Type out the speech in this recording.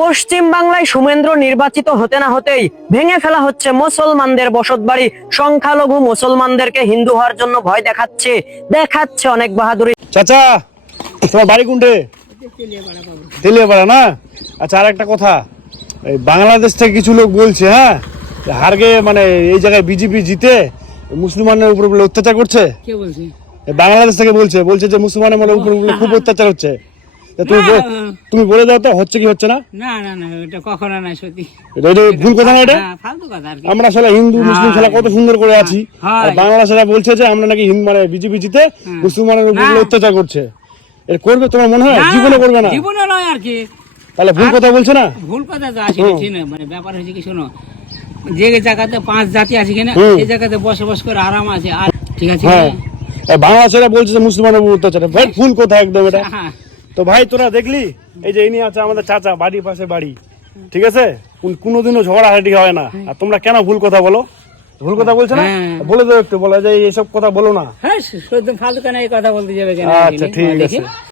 পশ্চিম বাংলায় সুমেন্দ্র নির্বাচিত হতে না হতেই ভেঙে ফেলা হচ্ছে মুসলমানদের বসতবাড়ি। সংখ্যালঘু মুসলমানদেরকে হিন্দু হওয়ার জন্য ভয় দেখাচ্ছে অনেক বাহাদুরি। চাচা, তোমার বাড়ি কোনটে? তেলিয়াপাড়া না? আচ্ছা, আর একটা কথা, এই বাংলাদেশ থেকে কিছু লোক বলছে, হ্যাঁ, হারগে মানে এই জায়গায় বিজেপি জিতে মুসলমানের উপর বলে অত্যাচার করছে। কে বলছে? বাংলাদেশ থেকে বলছে যে মুসলমানের মানে উপর বলে খুব অত্যাচার হচ্ছে। তা তুমি বলে দাও তো, হচ্ছে কি হচ্ছে না? না না না, এটা কখনো না, সত্যি। এটা ভুল কথা না? এটা ফালতু কথা আর কি। আমরা সালা হিন্দু মুসলিম সালা কত সুন্দর করে আছি, আর বাংলাদেশিরা বলছে যে আমরা নাকি মানে বিজেপি জিতে মুসলমানের উপর অত্যাচার করছে। এটা করবে তোমার মনে হয়? জীবনে করবে না। জীবনে নয় আর কি। তাহলে ভুল কথা বলছে না? ভুল কথা তো আসলে ঠিক না। মানে ব্যাপার হচ্ছে কি, শোনো, যে জায়গাতে 5 জাতি আছে কিনা, সেই জায়গাতে বসবাস করে আরাম আছে। আর ঠিক আছে, বাংলাদেশিরা বলছে যে মুসলমানের উপর অত্যাচার। ভাই ভুল কথা একদম এটা। হ্যাঁ। তো ভাই তোরা দেখলি, এই যে ইনি আছে আমাদের চাচা, বাড়ির পাশে বাড়ি, ঠিক আছে, কোনোদিনও ঝগড়াঝাটি হয় না। আর তোমরা কেন ভুল কথা বলো? ভুল কথা বলছো না? বলে দাও একটু, বলা যায় এইসব কথা বলো না। হ্যাঁ, শুধু ফালতু কেন এই কথা বলতে যাবে কেন? আচ্ছা, ঠিক আছে।